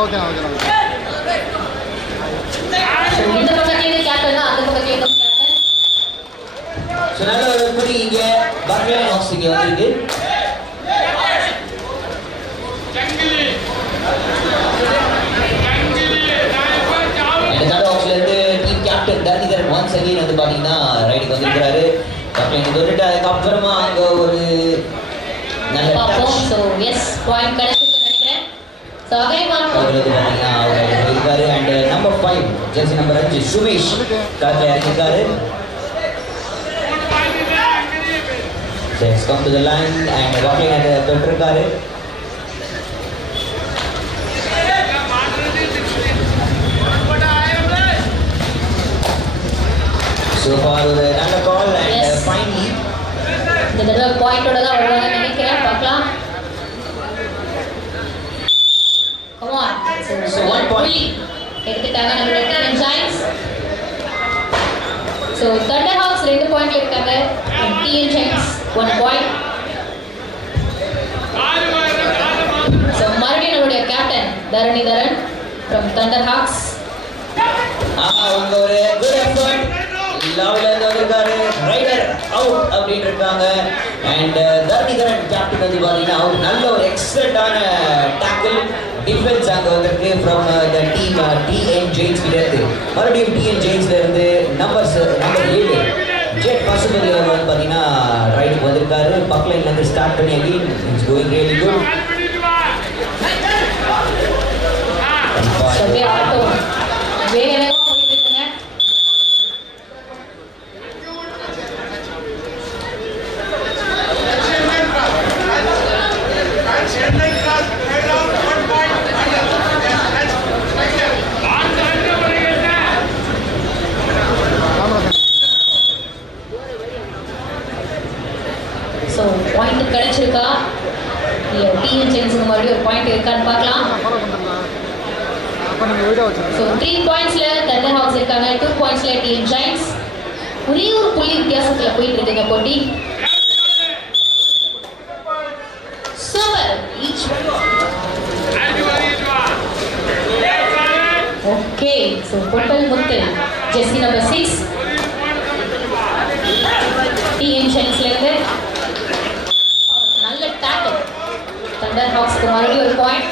Okay okay இந்த பக்கத்துல captain அந்த பக்கத்துல கேப்டன். சோ நல்ல ஒரு புடி இங்க பக்லே ஹாக்ஸ் இங்க வந்திருக்கு. இந்த ஹாக்ஸ்ல இருந்து டீம் கேப்டன் தர்னிதரன் once again வந்து பாத்தீங்கன்னா ரைடுக்கு வந்திருக்காரு. பக்லே இங்க வந்துட்டு அதுக்கு அப்புறமா அங்க ஒரு நல்ல டச். சோ எஸ் பாயிண்ட் கிடைச்சிருக்கு நினைக்கிறேன். சோ அகைன் அவரு பாத்தீங்கன்னா அவர் இருக்காரு. And number 5 Jersey number 5 Sumesh களத்துல இறங்கிருக்காரு. Let's come to the line and walking at the பெற்றிருக்காரு. So far ஒரு நல்ல கால் and finally இந்த தடவை பாயிண்டோட தான் வருவாங்க நினைக்கிறேன். பார்க்கலாம். Come on. So 1 point எடுத்துட்டாங்க நம்மளோட team joins. So Thunder Hawks 2 point எடுத்தாங்க. Team joins 1 point. So மறுபடியும் நம்மளுடைய captain Dharanidharan from Thunder Hawks. அவங்க ஒரு good effort லாவில இருந்து வந்திருக்காரு. ரைடர் அவுட் அப்படின்னு இருக்காங்க. அண்ட் தரணிதரன் கேப்டன் வந்து பாத்தீங்கன்னா அவர் நல்ல ஒரு எக்ஸலண்டான டாக்கிள் டிஃபென்ஸ் அங்க வந்திருக்கு from the team TN Jains கிட்ட இருந்து. மறுபடியும் டிஎன் ஜெயின்ஸ்ல இருந்து நம்பர் 7 ஜெட் பசுபதி அவர் வந்து பாத்தீங்கன்னா ரைடுக்கு வந்திருக்காரு. பக்லைன்ல இருந்து ஸ்டார்ட் பண்ணி again it's going really good. சபே ஆட்டோ வேக வேகமா போயிட்டு இருக்குங்க. ஸோ பாயிண்ட் கிடைச்சிருக்கா இல்லை டிஎன் ஜெயின்ஸுக்கு மறுபடியும் ஒரு பாயிண்ட் இருக்கான்னு பார்க்கலாம். ஸோ 3 பாயிண்ட்ஸில் தண்டர் ஹாக்ஸ் இருக்காங்க. 2 பாயிண்ட்ஸில் டிஎன் ஜெயின்ஸ். ஒரே ஒரு புள்ளி வித்தியாசத்தில் போயிட்டு இருக்குங்க போட்டி. Super each. ஓகே ஸோ பொட்டல் முத்து ஜெர்சி நம்பர் 6 டிஎன் ஜெயின்ஸ்ல இருந்து நல்ல டாக்கிள். தண்டர் ஹாக்ஸ்க்கு மறுபடியும் ஒரு பாயிண்ட்.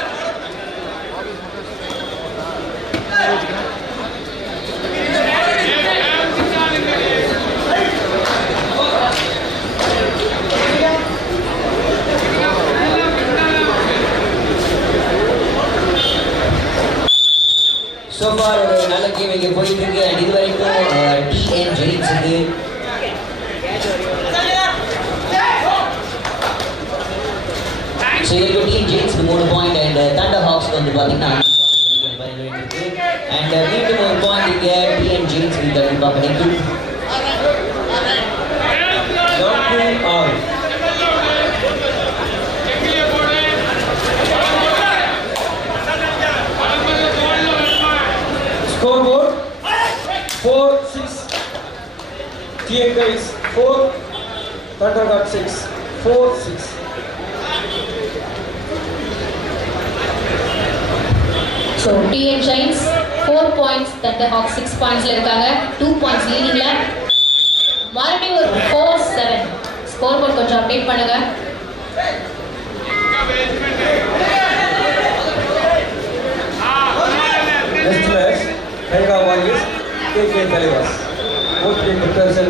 So far ஒரு நல்ல கேம் இங்க போயிட்டு இருக்கு. அண்ட் இது வரைக்கும் டிஎன் ஜெயின்ஸுக்கு ஸோ இதுக்கு டிஎன் ஜெயின்ஸ்க்கு 3 பாயிண்ட் அண்ட் தண்டர் ஹாக்ஸ்க்கு வந்து பார்த்தீங்கன்னா அண்ட் மீண்டும் ஒரு பாயிண்ட் இங்கே டிஎன் ஜெயின்ஸ்க்கு கண்டிப்பாக கிடைக்கும். Scoreboard 4-6. TN guys 4, Thunder got 6. 4-6. So TN Jains 4 points, Thunder Hawks 6 பாயிண்ட்ஸ்ல இருக்காங்க. 2 பாயிண்ட்ஸ் லீடிங்ல. மறுபடியும் ஒரு 4-7. ஸ்கோர் போர்ட் கொஞ்சம் அப்டேட் பண்ணுங்க. Next match, Tiger Warriors, KK Talibas. Both team preparation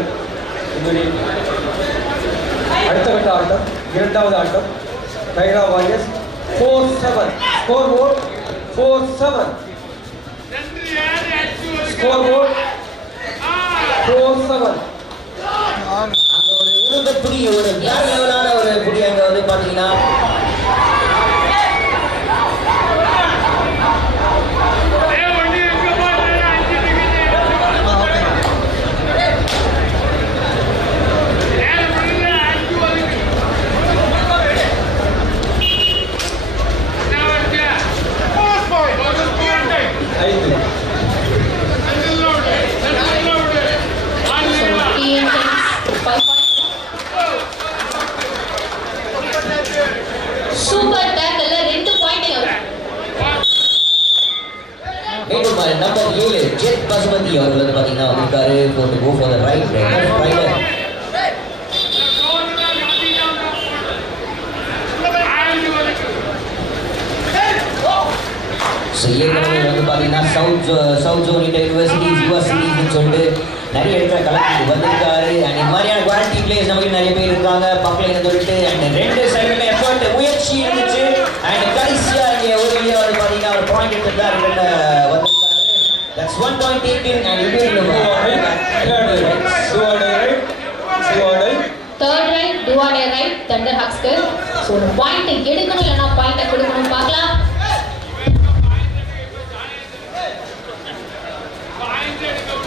beginning. அடுத்த கட்ட ஆட்டம், இரண்டாவது ஆட்டம். Tiger Warriors 4-7. Scoreboard 4-7. Scoreboard 4-7. அங்க ஒரு உருந்த புடி ஒரு வேற லெவலான ஒரு புடி அங்க வந்து பாத்தீங்கன்னா நம்பர் 7 ஜெட் பசுபதி அவர்கள் வந்து பாத்தீங்கன்னா வந்திருக்காரு for to go for the right rider. So ஏற்கனவே வந்து பார்த்தீங்கன்னா சவுத் ஜோன் யூனிவர்சிட்டிஸ் யூனிவர்சிட்டிஸ்னு சொல்லிட்டு நிறைய இடத்துல கலந்து வந்திருக்காரு. அண்ட் இந்த மாதிரியான குவாலிட்டி பிளேயர்ஸ் நமக்கு நிறைய பேர் இருக்காங்க பக்கத்தில் சொல்லிட்டு. அண்ட் ரெண்டு சைடுல எஃபர்ட் முயற்சி இருந்துச்சு. அண்ட் கடைசியாக இங்கே ஒரு வழியாக வந்து பார்த்தீங்கன்னா ஒரு பாயிண்ட் எடுத்து தான் வந்திருக்காரு. That's 1 point taken and you will know. Third right, do or die right, Thunderhawks. So point எடுக்கணும் இல்லைன்னா பாயிண்ட் கொடுக்கணும் பார்க்கலாம்.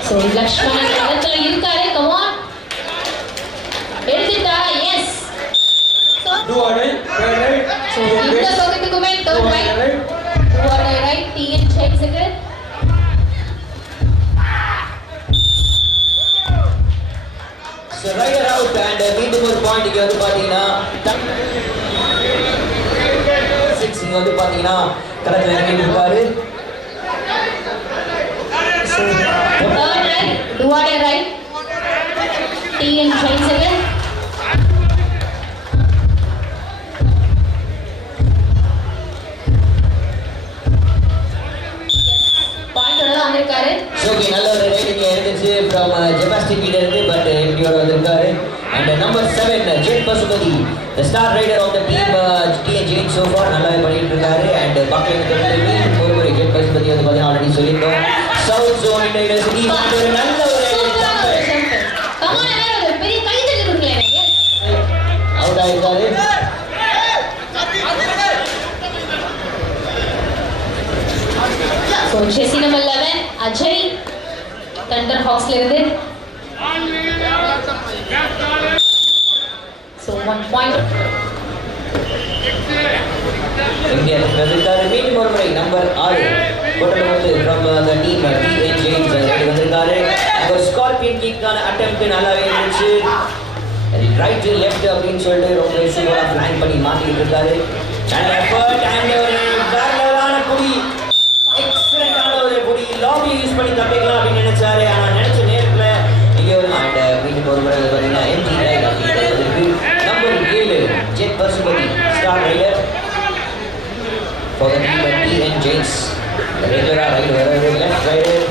So Lakshman இடத்துல இருக்காரு. Come on. எடுத்துட்டா. Yes. So do or die right. So இந்த பக்கத்துக்குமே third right. Do or die right. TN Chainsugar. So rider out and மீண்டும் ஒரு பாயிண்ட் இங்க வந்து பாத்தீங்கன்னா 6 இங்க வந்து பாத்தீங்கன்னா கரெக்ட்டா இறங்கி இருப்பாரு. Third right, do or die right. TN Chainsugar. Point ஓட வந்திருக்காரு. So நல்ல ஒரு ரைடிங் இருந்துச்சு from Jemastic கிட்ட இருந்து பட் எப்படியோட வந்திருக்காரு. And number 7 jet Pasupathi the star rider of the team TN Jain so far நல்லாவே பண்ணிட்டு இருக்காரு. And பக்கத்துல இருக்கிறது ஒரு ஜெட் பசுபதி வந்து பாத்தீங்கன்னா ஆல்ரெடி சொல்லிட்டோம். சவுத் ஜோன் யூனிவர்சிட்டி ஒரு நல்ல ஒரு Come on எல்லாரும் ஒரு பெரிய கை தட்டி கொடுங்களேன். Yes. அவுட் ஆயிருக்காரு. So Chelsea number 11 Ajay Thunderhawks ல இருந்து. So 1 point. இந்தியா வந்திருக்காரு. மீண்டும் ஒரு முறை நம்பர் 6 போட்டல் வந்து from the team TN Jain வந்திருக்காரு. ஒரு ஸ்கார்பியன் கிக்கான அட்டெம்ப்ட் நல்லாவே இருந்துச்சு. ரைட் லெஃப்ட் அப்படின்னு சொல்லிட்டு ரொம்ப சூப்பரா பிளான் பண்ணி மாத்திட்டு இருக்காரு. அண்ட் எஃபர்ட் அண்ட் ஒரு வேறலான குடி எக்ஸலென்ட்டான ஒரு குடி லாபி யூஸ் பண்ணி தப்பிக்கலாம் அப்படின்னு நினைச்சாரு. ஆனா நினைச்ச நேரத்துல இங்க ஒரு அண்ட் மீண்டும் ஒரு முறை பார்த்தீங்கன்னா எம்டி ரைட் அப்படின்னு இருக்கு. Number 7 jet Pasupathi star rider for the team at TN Jains. ரெகுலரா ரைட் வராரு லெஃப்ட் ரைடர்.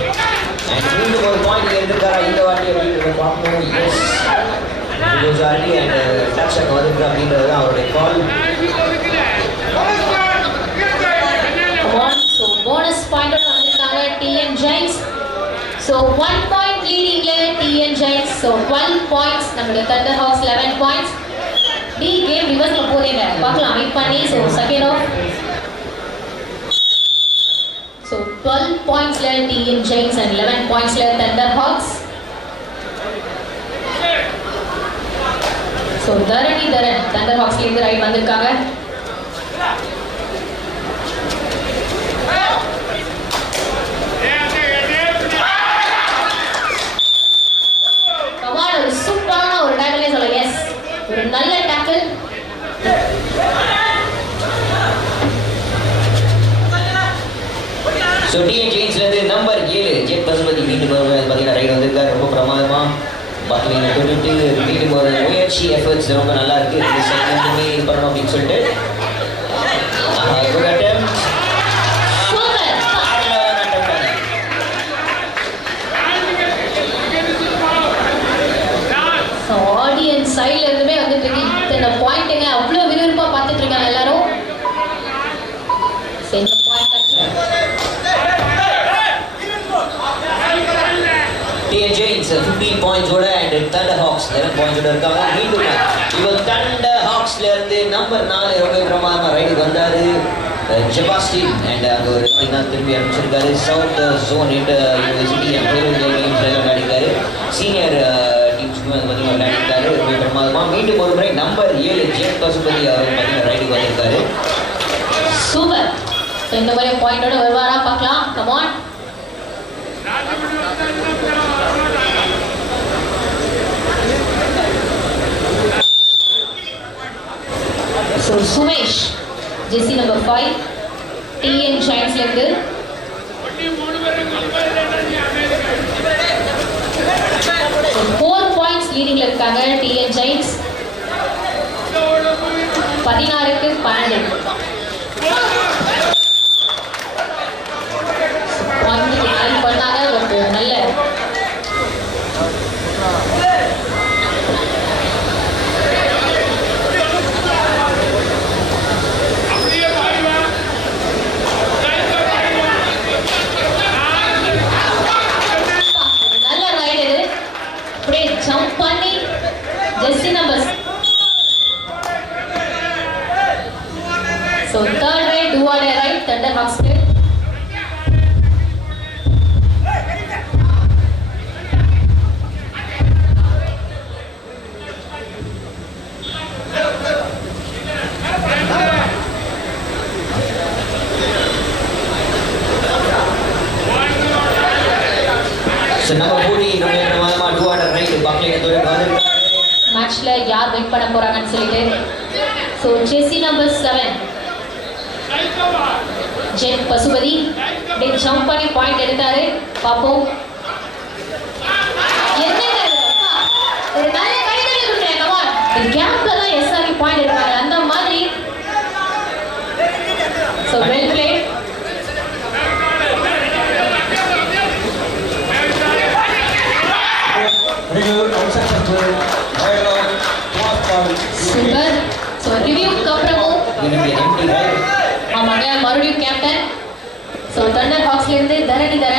அண்ட் மீண்டும் ஒரு பாயிண்ட் எடுத்துக்காரா இந்த வாட்டி அப்படின்னு பார்க்கணும். எஸ் குஜாரி அண்ட் டச் அங்க வந்து அப்படின்றது தான் அவருடைய கால். Come on. So bonus point ஓட வந்திருக்காங்க TN Jains. So 1 point leading ல TN Jains. So 12 points. நம்மளுடைய Thunderhawks 11 points. D game reverse ல போதேங்க. பார்க்கலாம் வெயிட் பண்ணி. So second off. So 12 points ல TN Jains and 11 points ல Thunderhawks. So தரணி Thunderhawks ல இருந்து ரைட் வந்திருக்காங்க. கமான் ஒரு சூப்பரான ஒரு டேக்கிள் சொல்ல. எஸ் ஒரு நல்ல டேக்கிள். ஸோ டிஎன் ஜெயின்ஸ்ல இருந்து நம்பர் 7 ஜெட் பசுபதி மீண்டும் பார்த்தீங்கன்னா ரைட் வந்திருக்காரு. ரொம்ப பிரமாதமா பார்த்தீங்கன்னா தொட்டுட்டு மீண்டும் ஒரு முயற்சி எஃபர்ட்ஸ் ரொம்ப நல்லா இருக்கு. இந்த சைட்லேருந்துமே இது பண்ணணும் அப்படின்னு சொல்லிட்டு குட் அட்டெம்ப்ட். ஆடியன்ஸ் சைடுல இருந்துமே வந்துட்டு இருக்கு. இத்தனை பாயிண்ட்டுங்க அவ்வளோ விறுவிறுப்பா பார்த்துட்டு இருக்காங்க எல்லாரும். சென்ட் பாயிண்ட் TN Jains 15 points ஓட and Thunderhawks 11 points ஓட இருக்காங்க. மீண்டும் இவர் Thunderhawks ல இருந்து நம்பர் 4 ரொம்ப பிரமாதமா ரைடுக்கு வந்தாரு. ஜெபாஸ்டின் அண்ட் அங்க ஒரு திரும்பி அனுப்பிச்சிருக்காரு. சவுத் ஜோன் யூனிவர்சிட்டி அண்ட் கேம்ஸ்ல விளையாடிருக்காரு. சீனியர் டீம்ஸ்க்கு பார்த்தீங்கன்னா விளையாடிருக்காரு. ரொம்ப பிரமாதமா மீண்டும் ஒரு முறை நம்பர் 7 ஜெட் பசுபதி அவர் பார்த்தீங்கன்னா ரைடுக்கு வந்திருக்காரு. சூப்பர். இந்த மாதிரி பாயிண்டோட வருவாரா பார்க்கலாம். Come on. So Sumesh, jersey number 5, TN Giants ல இருந்து. 4 பாயிண்ட்ஸ் லீடிங்ல இருக்காங்க டிஎன் ஜெயின்ஸ். 16க்கு 12. பாயிண்ட் பண்ணாங்க. ஒரு நல்ல jump பண்ணி ஜெஸ்ஸி number. So third right, do or die right, Thunder Hawks. So number 14 நம்ம do or die right பக்கத்துல தோட பாருங்க. மேட்ச்ல யார் வின் பண்ண போறாங்கன்னு சொல்லிட்டு. So ஜெஸ்ஸி number 7 jet Pasupathi take jump பண்ணி பாயிண்ட் எடுத்தாரு. பாப்போம் என்னங்க அப்பா ஒரு நல்ல கைதறி கொடுங்க. கம் ஆன் இந்த கேம்ப்ல தான் எஸ்ஆர்வி பாயிண்ட் எடுப்பாங்க அந்த மாதிரி. So well played. Super. So review கப்ரமோ ஆமாங்க மறுபடியும் கேப்டன். So Thunder Hawksல இருந்து தரன் இந்த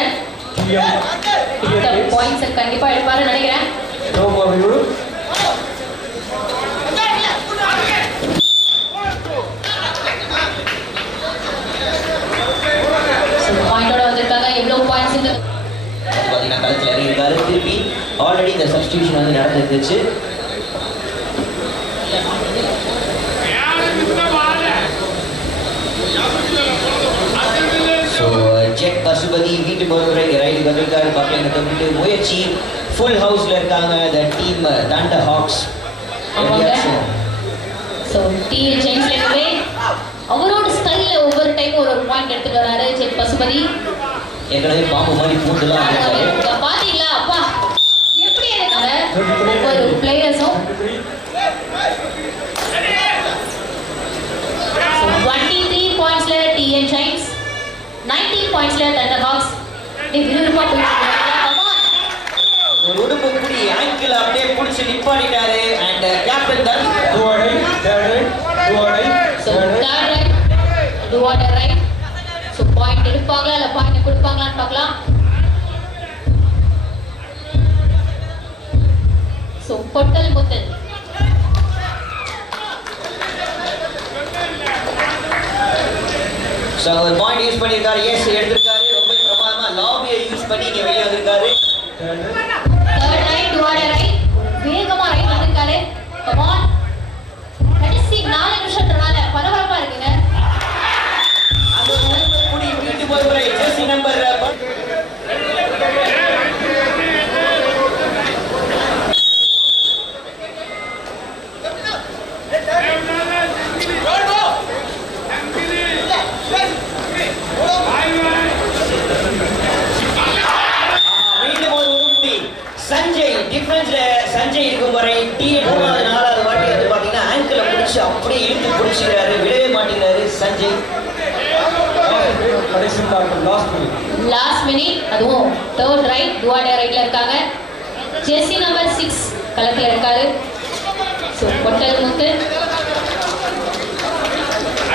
பாயிண்ட்ஸ் கண்டிப்பா எடுப்பாரு நினைக்கிறேன். பாயிண்டோட வந்திருக்காங்க. எவ்வளவு பாயிண்ட்ஸ் இந்த பாத்தீங்கன்னா களத்துல இறங்கி இருக்காரு. திருப்பி ஆல்ரெடி இந்த சப்ஸ்டிடியூஷன் வந்து நடந்துருச்சு. ஸோ ஜெட் பசுபதி வீட்டு போகிற ரைடு வந்திருக்காரு. பக்கத்தில் தொட்டு முயற்சி ஃபுல் ஹவுஸ்ல இருக்காங்க the team Thunder Hawks. So TN ஜெயின்ஸ்ல இருந்து அவரோட ஸ்டைல்ல ஒவ்வொரு டைம் ஒரு பாயிண்ட் எடுத்துட்டு வராரு ஜெட் பசுபதி. ஏற்கனவே பாம்பு மாதிரி பூண்டுலாம் பாத்தீங்களா அப்பா எப்படி இருக்காங்க ஒவ்வொரு பிளேயர்ஸும். 23 பாயிண்ட்ஸ்ல டிஎன் ஜெயின்ஸ், 19 பாயிண்ட்ஸ்ல தண்டர் ஹாக்ஸ். விறுவிறுப்பா போயிட்டு ஒரு உடுப்பு புடி ஆங்கிள் அப்படியே புடிச்சு நிப்பாட்டிட்டாரு. அண்ட் கேப்டன் தான் do or die right. So point எடுப்பாங்களா இல்ல பாயிண்ட் கொடுப்பாங்களான்னு பார்க்கலாம். So பொட்டல் முத்தல் ஸோ ஒரு பாயிண்ட் யூஸ் பண்ணியிருக்காரு. எஸ் எடுத்திருக்காரு. ரொம்ப பிரமாதமா லாபியை யூஸ் பண்ணி இங்கே வெளியே வந்திருக்காரு. third right, do or die right. வேகமா ரைட் வந்திருக்காரு. Come on. கடைசி 4 நிமிஷத்துனால பரபரப்பா இருக்குங்க. அந்த உடுப்பு புடி வீட்டு போகிற ஜெர்சி நம்பர் சஞ்சய் டிஃபரன்ஸ்ல சஞ்சய் இருக்கும் வரை மூணாவது 4வது வாட்டி வந்து பாத்தீங்கன்னா ஆங்கிள பிடிச்சி அப்படியே இழுத்து பிடிச்சிக்கிறாரு. விடவே மாட்டேங்கிறாரு சஞ்சய். லாஸ்ட் மினிட் அதுவும் third right, do or die rightல இருக்காங்க. ஜெர்சி நம்பர் 6 களத்துல இருக்காரு. சோ பொட்டல் முத்து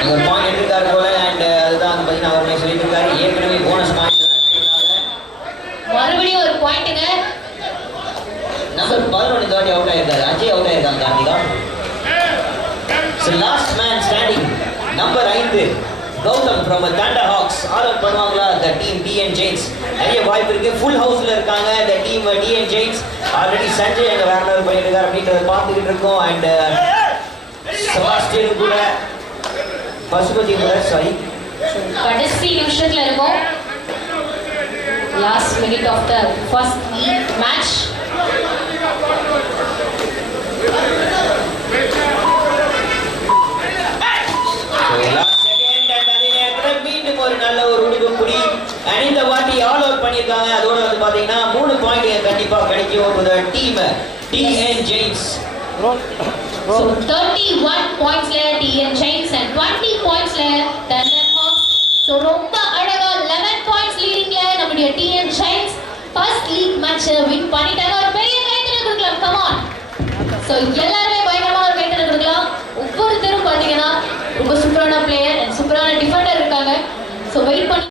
ஒரு பாயிண்ட் எடுத்துக்காரு போல. அண்ட் அதுதான் பாத்தீங்கன்னா அவருமே சொல்லிட்டு இருக்காரு. ஏற்கனவே போனஸ் பாயிண்ட் மறுபடியும் ஒரு பாயிண்ட்ங்க. நம்பர் 11 தாண்டி அவுட் ஆயிருக்காரு. அஜய் அவுட் ஆயிருக்காங்க Karthika. So last man standing number 5 Gautham from Thunder Hawks. All out பண்ணுவாங்களா த டீம் டிஎன் ஜெயின்ஸ்? நிறைய வாய்ப்பு இருக்கு. ஃபுல் ஹவுஸ்ல இருக்காங்க the team TN Jains. Already Sanjay அங்கே வேற லெவல் பண்ணிட்டு இருக்காரு அப்படின்றத பார்த்துக்கிட்டு இருக்கோம். அண்ட் செபாஸ்டியன் கூட பசுபதி கூட சாரி கடைசி நிமிஷத்துல இருக்கும். Last minute of the first match. மீண்டும் ஒரு நல்ல ஒரு உடுப்பு புடி அணிந்த Giants. So 31 points ல TN Giants and 20 points ல Thunderhawks. So ரொம்ப அழகா 11 points leading ல நம்முடைய TN Giants first league match win பண்ணிட்டாங்க. ஒரு பெரிய கைத்தட்டல் கொடுக்கலாம். Come on. So எல்லாரும் பயங்கரமா ஒரு கைத்தட்டல் கொடுக்கலாம். ஒவ்வொருத்தரும் பாத்தீங்கன்னா ரொம்ப சூப்பரான பிளேயர் and சூப்பரான டிஃபெண்டர் இருக்காங்க. So வெயிட் பண்ணி